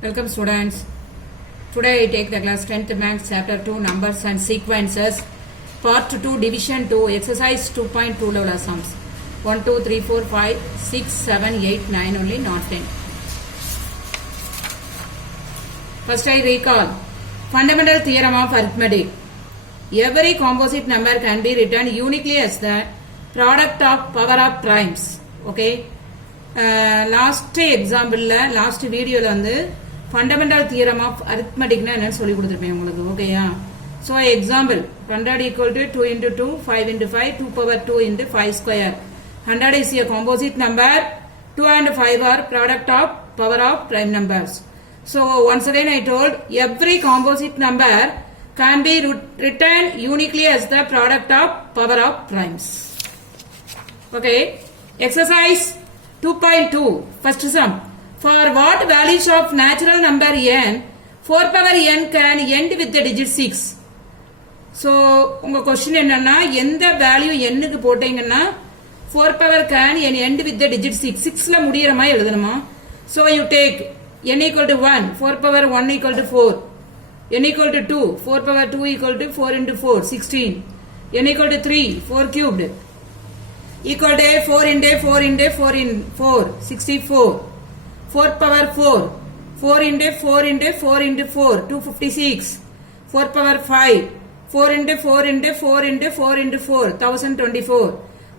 Welcome students. Today I take the class 10th Maths chapter 2 numbers and sequences part 2 division 2 exercise 2.2 level sums 1 2 3 4 5 6 7 8 9 only not 10. First I recall fundamental theorem of arithmetic. Every composite number can be written uniquely as the product of power of primes. Okay. Last example last video வந்து fundamental theorem of arithmetic னா என்னன்னு சொல்லி கொடுத்திருப்பேன் உங்களுக்கு ஓகேயா so example 100 equal to 2 into 2 5 into 5 2 power 2 into 5 square 100 is a composite number 2 and 5 are product of power of prime numbers. So once again I told every composite number can be written uniquely as the product of power of primes. Okay, exercise 2.2 first sum. For what values of natural number n 4 power n can end with the digit 6? So உங்க question என்னன்னா எந்த value n க்கு போட்டீங்கன்னா 4 power can end with the digit 6 6 ல முடியற மாதிரி எழுதணுமா? So you take n equal to 1 4 power 1 equal to 4 n equal to 2 4 power 2 equal to 4 into 4 16 n equal to 3 4 cubed equal to 4 into 4 into 4 in 4 64 4 power 4 4 into 4 into 4 into 4 256 4 power 5 4 into 4 into 4 into 4 into 4 1024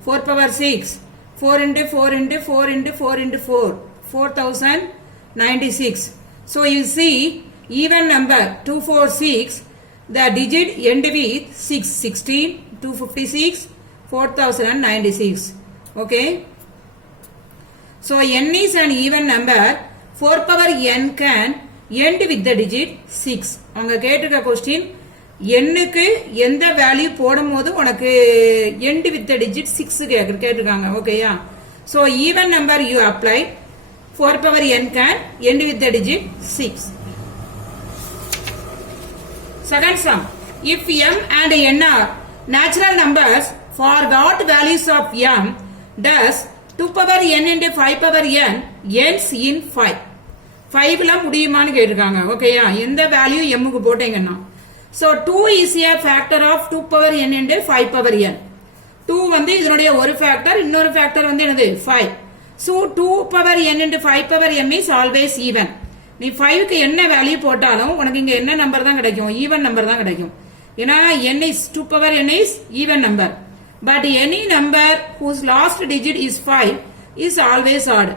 4 power 6 4 into 4 into 4 into 4 into 4 4096. So you see even number 246 the digit end with 6 16 256 4096. Okay, so n is an even number 4 power n can end with the digit 6. அவங்க கேட்டிருக்க question n க்கு எந்த value போடும்போது உனக்கு end with the digit 6 கேட்டிருக்காங்க ஓகேயா. so even number you apply 4 power n can end with the digit 6. Second sum, if m and n are natural numbers for what values of m does 2 power n into 5 power n ends in 5? 5 ல முடியுமான்னு கேட்டிருக்காங்க ஓகேயா. எந்த value m க்கு போட்டீங்கன்னா so 2 is a factor of 2 power n into 5 power n. 2 வந்து இதனுடைய ஒரு ஃபேக்டர் இன்னொரு ஃபேக்டர் வந்து என்னது 5. so 2 power n into 5 power n is always even. நீ 5 க்கு என்ன வேல்யூ போட்டாலும் உனக்கு இங்க என்ன நம்பர் தான் கிடைக்கும் ஈவன் நம்பர் தான் கிடைக்கும். ஏன்னா n is 2 power n is even number. But any number whose last digit is 5 is always odd.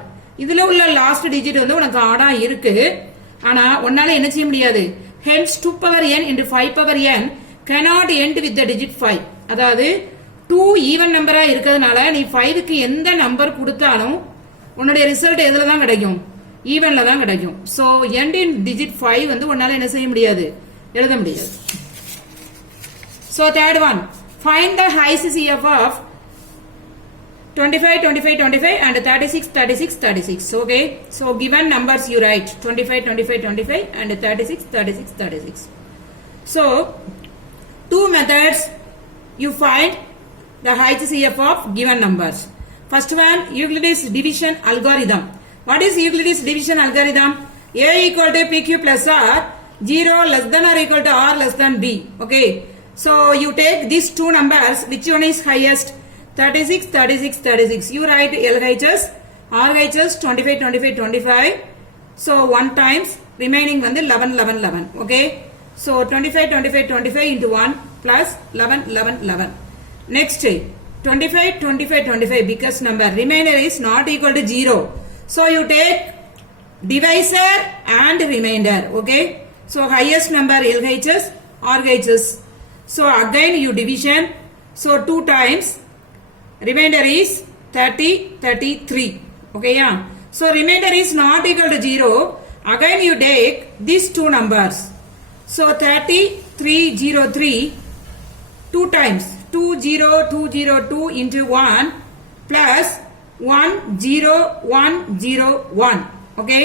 இதுல உள்ள last digit வந்து உனக்கு ஆடா இருக்கு. ஆனா உன்னால என்ன செய்ய முடியாது. Hence 2 power n into 5 power n cannot end with the digit 5. அதாவது 2 ஈவன் நம்பரா இருக்கிறதுனால நீ 5 க்கு எந்த நம்பர் கொடுத்தாலும் உன்னுடைய ரிசல்ட் எதுல தான் கிடைக்கும் ஈவன்ல தான் கிடைக்கும். so end in digit 5 வந்து உன்னால என்ன செய்ய முடியாது எழுத முடியாது. so third one, find the HCF of 25 25 25 and 36 36 36. okay, so given numbers you write 25 25 25 and 36 36 36. so two methods you find the HCF of given numbers. First one, Euclid's division algorithm. What is Euclid's division algorithm? A equal to PQ plus R, 0 less than or equal to R less than B. Okay, so you take these two numbers, which one is highest? 36 36 36. you write LHS RHS 25 25 25. so 1 times remaining வந்து 11 11 11. okay, so 25 25 25 into 1 plus 11 11 11. next 25 25 25 biggest number, remainder is not equal to 0. so you take divisor and remainder. okay, so highest number LHS RHS. so again you division, so 2 times remainder is 30 33. okay, yeah. so remainder is not equal to 0. again you take these two numbers, so 3303 2 times 20202 into 1 plus 10101. okay,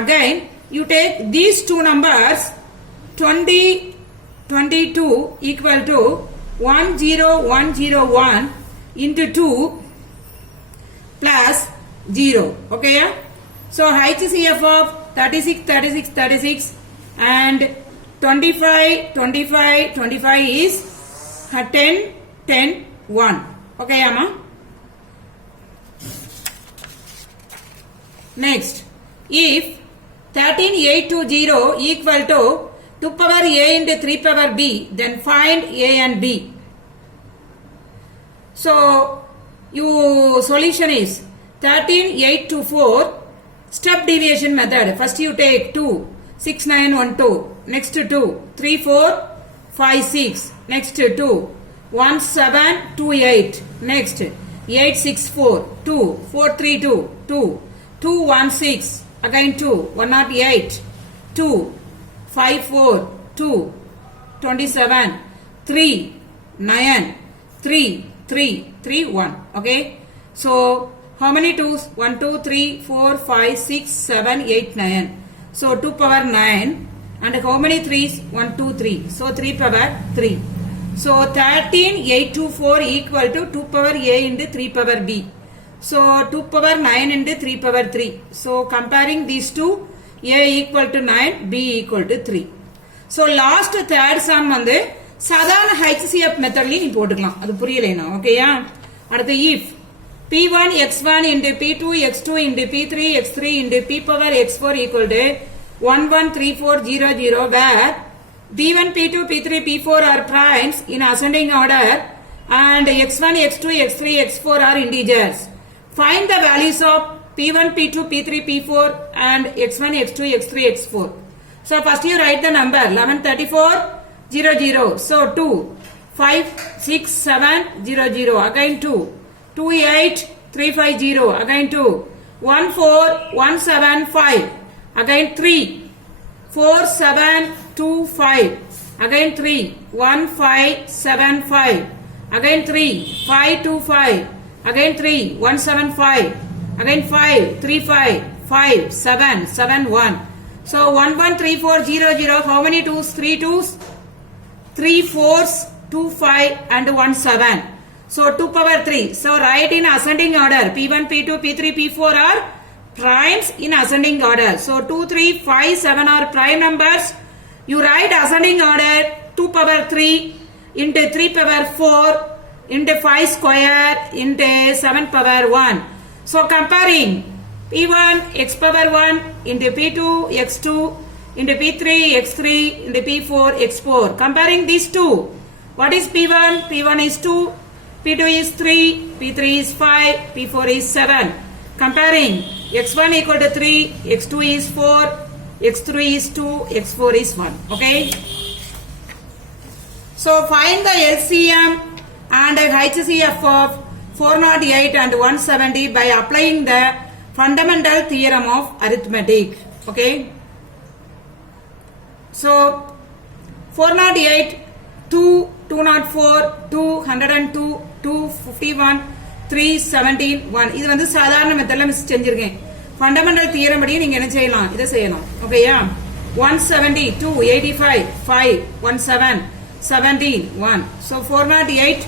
again you take these two numbers 20 22 equal to 10101 into 2 plus 0. okay, yeah? so HCF of 36, 36, 36 and 25, 25, 25 is 10, 10, 1. Okay, Amma? Next, if 13820 equal to 2 power a into 3 power b, then find a and b. So, your solution is 13824 step deviation method. First you take 2, 6, 9, 1, 2. Next 2, 3, 4, 5, 6. Next 2, 1, 7, 2, 8. Next 8, 6, 4, 2, 4, 3, 2, 2, 2, 1, 6. Again 2, 108, 2, 5, 4, 2, 27, 3, 9, 3, 3, 3, 1. Okay. So, how many 2s? 1, 2, 3, 4, 5, 6, 7, 8, 9. So, 2 power 9. And how many 3s? 1, 2, 3. So, 3 power 3. So, 13824 equal to 2 power a into 3 power b. So, 2 power 9 into 3 power 3. So, comparing these two, a equal to 9, b equal to 3. So, last third sum வந்து சாதாரண HCF மெத்தட்லயே நீ போட்டுக்கலாம். அது புரியலைனா ஓகேயா? அடுத்து if P1 x1 into P2 x2 into P3 x3 into P power x4 equal to 1 1 3 4 0 0 where P1 P2 P3 P4 are primes in ascending order and x1 x2 x3 x4 are integers. Find the values of P1 P2 P3 P4 and x1 x2 x3 x4. So first you write the number 11 34 0 0. So 2 5 6 7 0 0 again 2 2 8 3 5 0 again 2 1 4 1 7 5 again 3 4 7 2 5 again 3 1 5 7 5 again 3 5 2 5 again 3 1 7 5 again 5 3 5 5 7 7 1. So 1 1 3 4 0 0. How many 2s? 3 2s, 3 4s, 2 5 and 1 7. So 2 power 3. So write in ascending order. P1 P2 P3 P4 are primes in ascending order. So 2 3 5 7 are prime numbers. You write ascending order 2 power 3 into 3 power 4 into 5 square into 7 power 1. So comparing P1 x power 1 into P2 x2 into P3 x3 into P4 x4. Comparing these two. What is P1? P1 is 2, P2 is 3, P3 is 5, P4 is 7. Comparing x1 equal to 3, x2 is 4, x3 is 2, x4 is 1. Okay. So find the LCM and HCF of 408 and 170 by applying the fundamental theorem of arithmetic. Okay. So 408, 2, 204, 202, 251, 317, 1. இது வந்து சாதாரண மெத்தட்ல miss செஞ்சிருக்கேன். Fundamental theorem படி நீங்க என்ன செய்யலாம்? இத செய்யலாம். ஓகேயா? 170, 2, 85, 5, 17, 17, 1. So 408,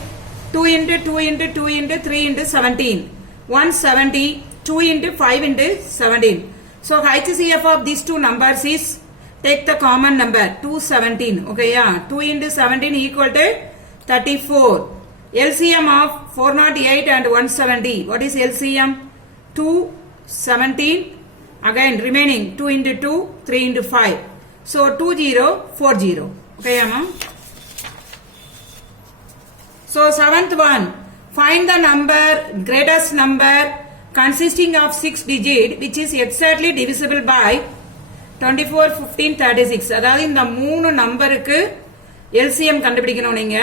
2 into 2 into 2 into 3 into 17, 170, 2 into 5 into 17. So HCF of these two numbers is, take the common number 217. Okay, yeah, 2 into 17 equal to 34. LCM of 408 and 170. What is LCM? 2, 17. Again remaining 2 into 2, 3 into 5. So 2040. Okay, Amma. So seventh one. Find the number, greatest number consisting of 6 digit which is exactly divisible by 24, 15, 36. அதாவது இந்த மூணு நம்பருக்கு LCM கண்டுபிடிக்கணும் நீங்க.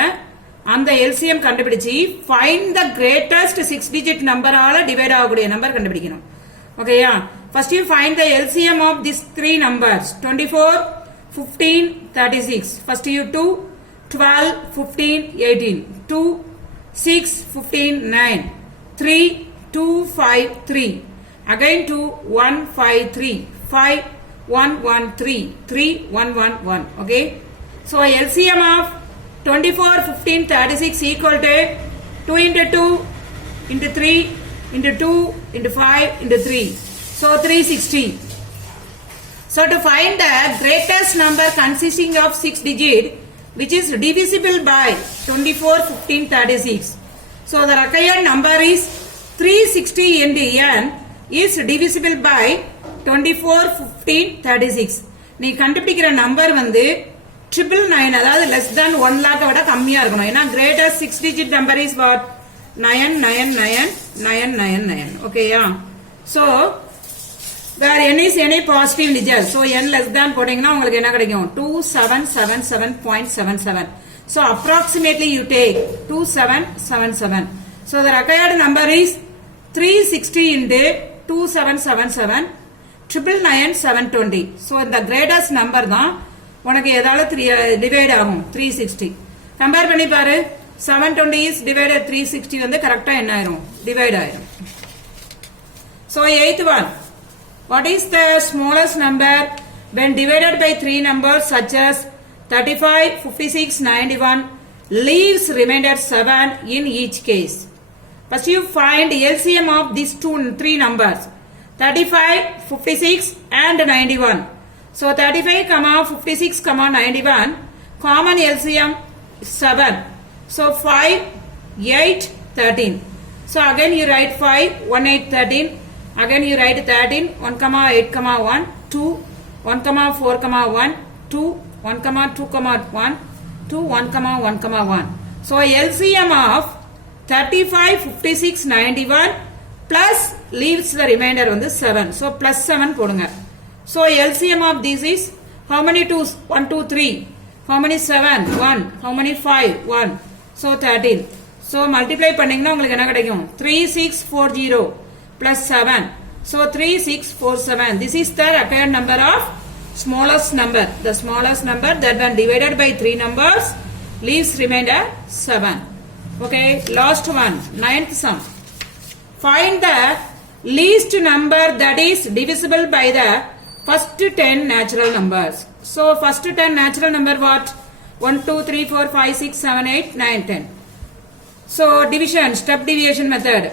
அந்த LCM கண்டுபிடிச்சி find the greatest 6 digit நம்பரால divide ஆகக்கூடிய number கண்டுபிடிக்கணும். ஓகேயா? First you find the LCM of these three numbers 24, 15, 36. First you 2, 12, 15, 18. 2, 6, 15, 9. 3, 2, 5, 3. Again 2, 1, 5, 3. 5, 1, 1, 3. 3, 1, 1, 1. Okay. So LCM of 24, 15, 36 equal to 2 into 2 into 3 into 2 into 5 into 3. So 360. So to find the greatest number consisting of 6 digit which is divisible by 24, 15, 36. So the required number is 360 into n is divisible by 24, 15, 36. நீ கண்டுபிடிக்கிற number வந்து 999 அதாவது less than 1 lakh விட கம்மியா இருக்கணும். ஏன்னா greatest 6 digit number is what? 999999. ஓகேயா? So where n is any positive integer. So n less than போட்டீங்கன்னா உங்களுக்கு என்ன கிடைக்கும்? 2777.77. So approximately you take 2777. So the required number is 360 into 2777 999,720. So the greatest number தான் உனக்கு ஏதால டிவைட் ஆகும் 360. Compare பண்ணி பாரு 720 is divided 360 வந்து கரெக்டா என்ன ஆயிரும் டிவைட் ஆயிரும். So eighth one, what is the smallest number when divided by three numbers such as 35, 56, 91 leaves remainder 7 in each case? First you find LCM of these three numbers 35, 56 and 91. So 35, 56, 91 common LCM 7. So 5, 8, 13. So again you write 5, 1, 8, 13. Again you write 13, 1, 8, 1, 2, 1, 4, 1, 2, 1, 2, 1, 2, 1, 1, 1. So LCM of 35, 56, 91 plus leaves the remainder on the 7. So plus 7 போடுங்க. So LCM of this is how many 2s? 1, 2, 3. How many 7? 1. How many 5? 1. So 13. So multiply பண்ணீங்கன்னா உங்களுக்கு என்ன கிடைக்கும்? 3640 plus 7. So 3647. This is the required number of smallest number. The smallest number that when divided by 3 numbers leaves remainder 7. Okay, last one, ninth sum. Find the least number that is divisible by the first 10 natural numbers. So first 10 natural number what? 1, 2, 3, 4, 5, 6, 7, 8, 9, 10. So division, step deviation method.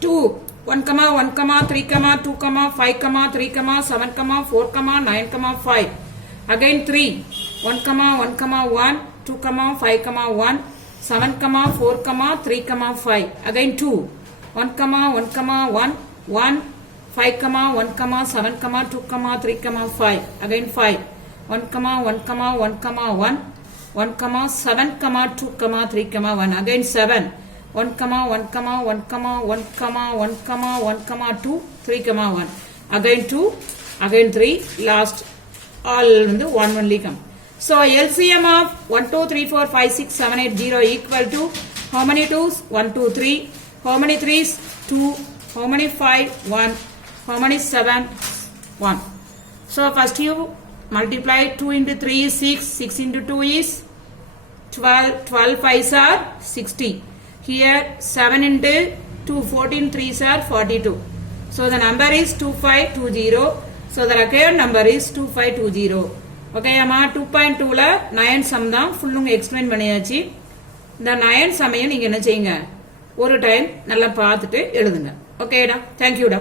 2, 1, 1, 3, 2, 5, 3, 7, 4, 9, 5. Again 3, 1, 1, 2, 5, 1, 7, 4, 3, 5. Again 2, 1, 1, 1, 5, 1, 7, 2, 3, 5. Again 5, 1, 1, 1, 1, 7, 2, 3, 1. Again 7, 1, 1, 1, 2, 3, 1. Again 2, again 3, last all 1 only come. So LCM of 1, 2, 3, 4, 5, 6, 7, 8, 0 equal to how many 2s? 1, 2, 3. How many 3s? 2. How many 5? 1. How many 7? 1. So first you multiply 2 into 3 is 6. 6 into 2 is 12. 12 5s are 60. Here 7 into 2, 14 3s are 42. So the number is 2520. So the required number is 2520. Okay, அம்மா 2.2ல 9 sum தான் ஃபுல்லுங்க explain பண்ணியாச்சு. இந்த 9 சமையை நீங்க என்ன செய்யுங்க ஒரு time நல்லா பார்த்துட்டு எழுதுங்க. ஓகேடா, தேங்க்யூடா.